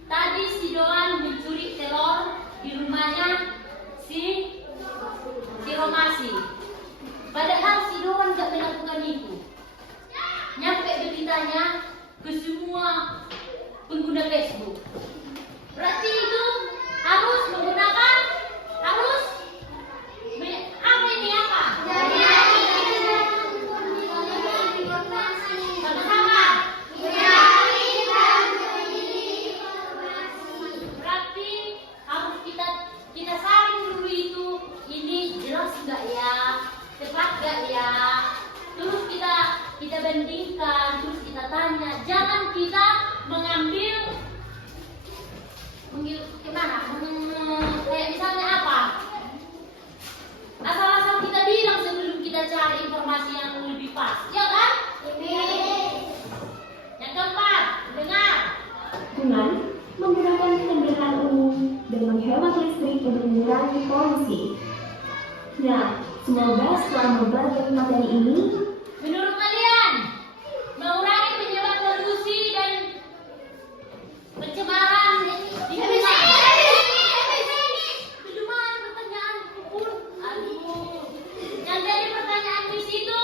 Tadi si Doan mencuri telur di rumahnya si Romasi. Padahal si Doan gak melakukan itu. Nyampe beritanya ke semua pengguna Facebook. Berarti itu harus menggunakan apa ini apa? Sama-sama. Berarti harus kita saring dulu itu, ini jelas enggak ya, tepat enggak ya. Terus kita bandingkan, terus kita tanya. Jangan kita mengambil gimana? Kayak misalnya apa? Asal-asal kita bilang sebelum kita cari informasi yang lebih pas, ya kan? Yang keempat, dengar. Dengan menggunakan kendaraan umum dan menghemat listrik untuk mengurangi polusi. Nah, semoga setelah membahas materi ini, Menurut kalian, mengurangi penyebab polusi dan pencemaran di Indonesia? Belum ada pertanyaan kupur. Aduh, yang jadi pertanyaan di situ,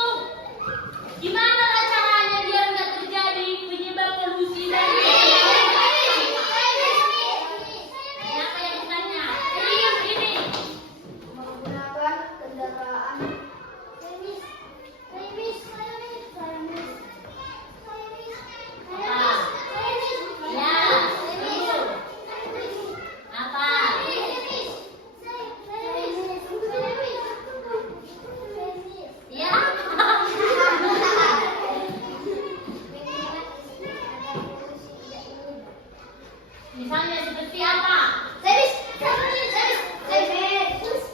gimana caranya biar nggak terjadi penyebab polusi dan pencemaran? Misalnya seperti apa?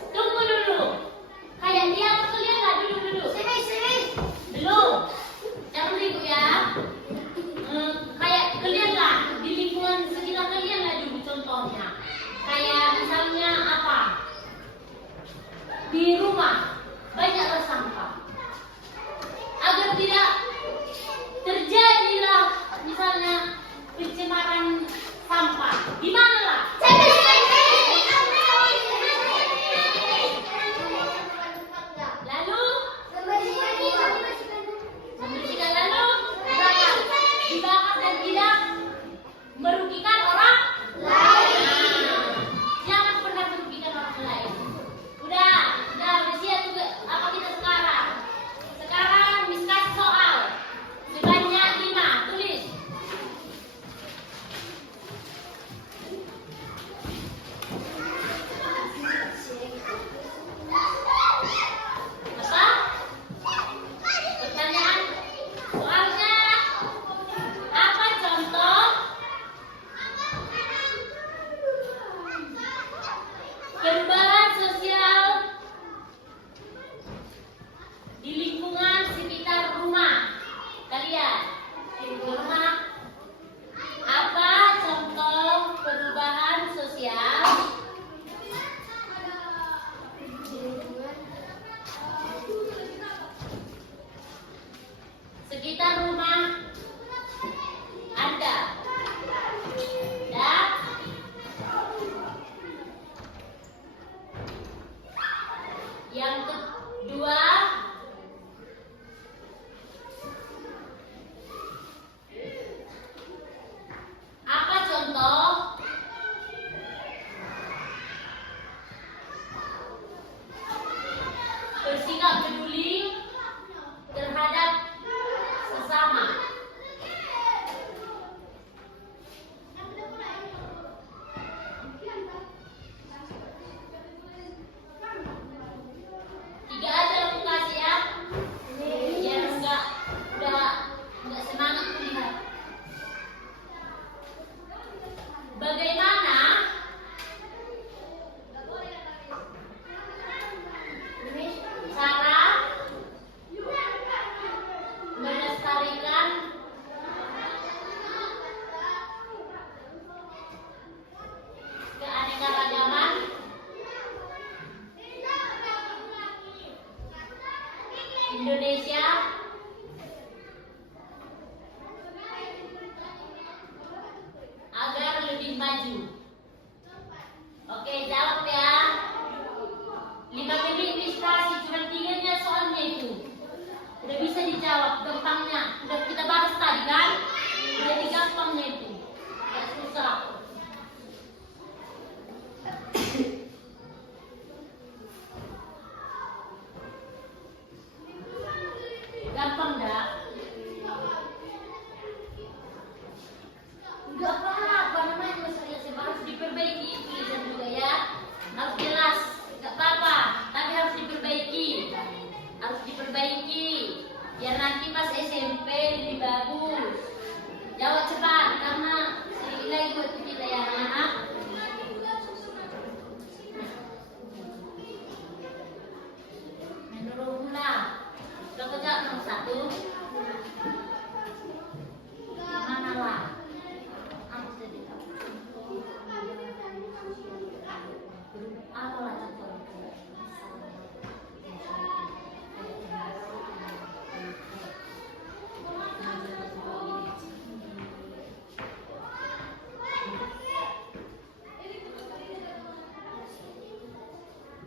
Tunggu dulu. Kayak dia apa lihat nggak dulu? Belum. Jangan ribut ya. Kayak kalian lah di lingkungan sekitar kalian lah dulu contohnya. Kayak misalnya apa? Di rumah banyaklah sampah. Agar tidak terjadilah misalnya pencemaran sampah. Di mana lah? Lalu membersihkan lalu dibakar dan tidak merugikan orang lain. Jangan pernah merugikan orang lain. Udah bersiap juga apa kita sekarang? Sekarang miskas soal sebanyak 5. Tulis. Apa? Pertanyaan soalnya apa contoh perubahan sosial di lingkungan sekitar rumah kalian? Di rumah apa contoh perubahan sosial sekitar rumah Anda? Ya. Yang kedua, apa contoh bersikap peduli terhadap sesama? Tiga aja aku kasih ya. Biar udah semangat melihat. Bagaimana cara melestarikan keanekaragaman Indonesia agar lebih maju? Oke, jawab ya. 5 menit diskusi, cuma 3-nya soalnya itu. Udah bisa dijawab, gampangnya. Udah kita bahas tadi kan? Jadi gampangnya itu. Gak susah. Gampang dah. Udah apa namanya masalahnya harus diperbaiki tulisan juga ya. Harus jelas, nggak apa-apa, tapi harus diperbaiki. Harus diperbaiki biar nanti pas SMP lebih bagus. Jawab cepat karena sedikit lagi buat kita ya anak-anak. Menurut Mula, udah kerja nomor 1. Mana lah? Apa tadi? Apa lah contoh?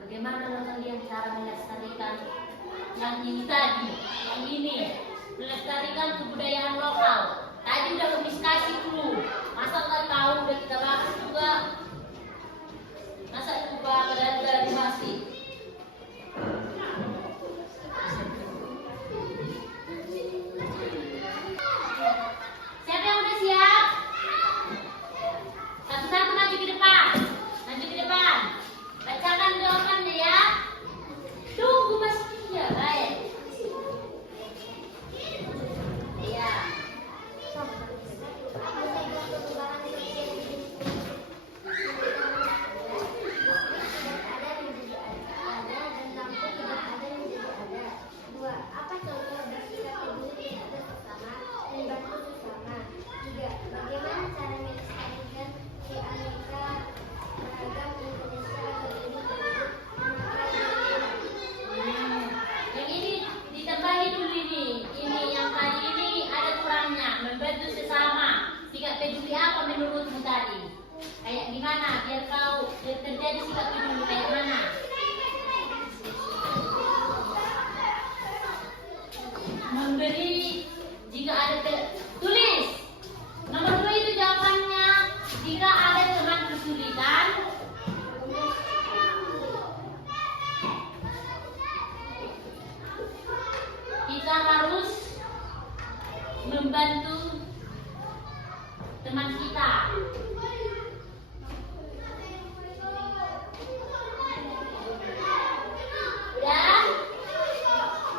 Bagaimana kalian cara melestarikan yang ini tadi, yang ini melestarikan kebudayaan lokal? Tadi udah diskusi dulu, masa nggak tahu udah kita bahas juga, masa lupa dari masih. Siapa yang udah siap? Satu-satu maju ke depan, bacakan jawabannya ya. Tunggu Mas. Ya baik. Iya. peduli apa menurutmu tadi? Kayak gimana? Biar terjadi sikap peduli kayak mana? Memberi jika ada tulis. Nomor 2 itu jawabannya. Jika ada teman kesulitan, kita harus membantu teman kita. Udah?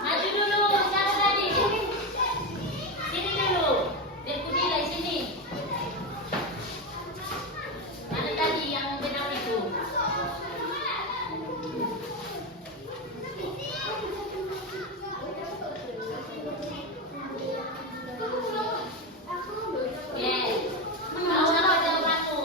Maju dulu, siapa tadi? Sini dulu. Aku nilai sini. Mana tadi yang benar itu? Yes. Mau apa jawabanmu?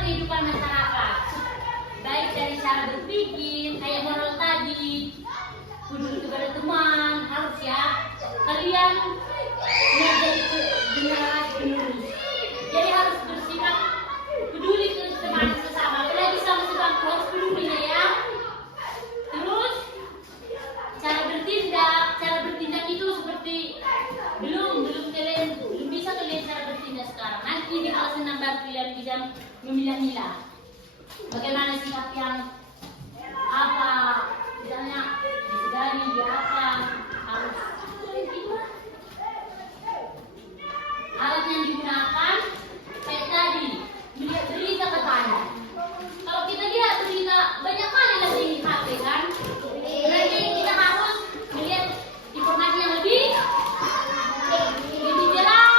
kehidupan masyarakat. Baik dari cara berpikir, kayak moral tadi, peduli kepada teman, harus ya. Kalian menjadi generasi penerus. Jadi harus bersikap peduli ke teman sesama. Apalagi sama sebangku harus peduli ya. Terus cara bertindak itu seperti belum bisa kalian cara bertindak sekarang. Nanti di kelas 6 baru kalian bisa memilah-milah bagaimana sikap yang apa, misalnya dari apa harus alat yang digunakan kayak tadi melihat berita katanya. Kalau kita lihat berita banyak kali lagi di HP kan, berarti kita harus melihat informasi yang lebih jelas,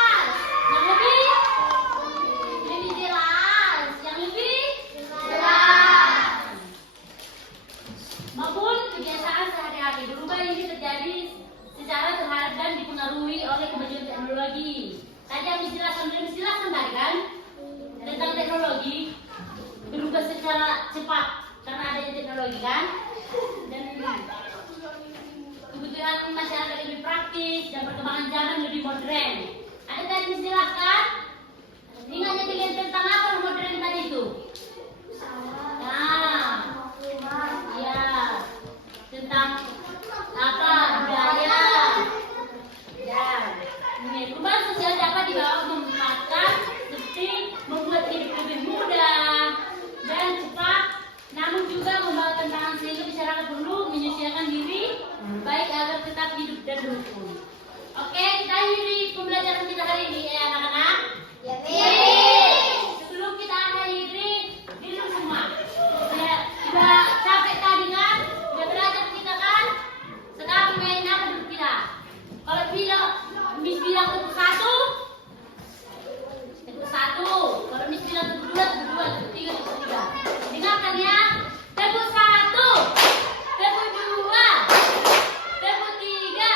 yang lebih jelas, yang lebih jelas. Maupun kebiasaan sehari-hari berubah ini terjadi secara terhadap dan dipengaruhi oleh kemajuan teknologi. Tadi yang dijelaskan tadi kan tentang teknologi berubah secara cepat karena adanya teknologi kan, dan kebutuhan masyarakat lebih praktis dan perkembangan zaman lebih modern. Ada tadi dijelaskan, ingatnya kalian tentang apa modern tadi itu? Nah, ya tentang apa budaya. Ya, perubahan sosial dapat dibawa memanfaatkan seperti membuat hidup lebih mudah dan cepat, namun juga membawa tantangan sehingga masyarakat perlu menyesuaikan diri baik agar tetap hidup dan rukun. Oke, kita akhiri pembelajaran kita hari ini ya anak-anak. Ya. Sebelum kita akhiri, duduk semua. Ya, sudah capek tadi kan? Sudah belajar kita kan? Sekarang main apa dulu kita? Kalau Miss bilang tepuk satu. Kalau Miss bilang tepuk dua, tepuk tiga. Dengarkan ya. Tepuk satu, tepuk dua, tepuk tiga,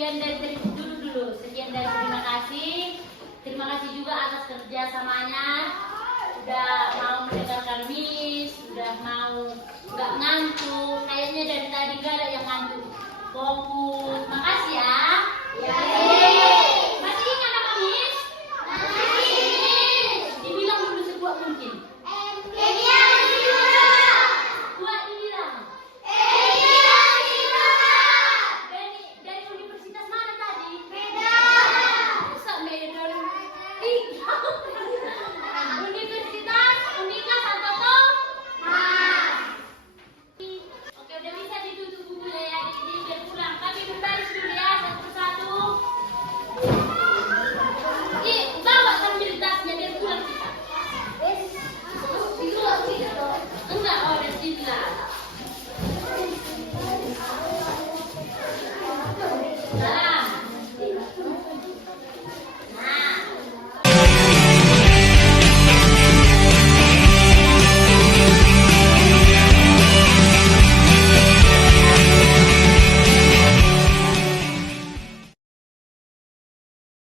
sekian dari terima kasih. Terima kasih juga atas kerjasamanya. Udah mau mendengarkan Miss, udah mau nggak ngantuk. Kayaknya dari tadi nggak ada yang ngantuk. Fokus.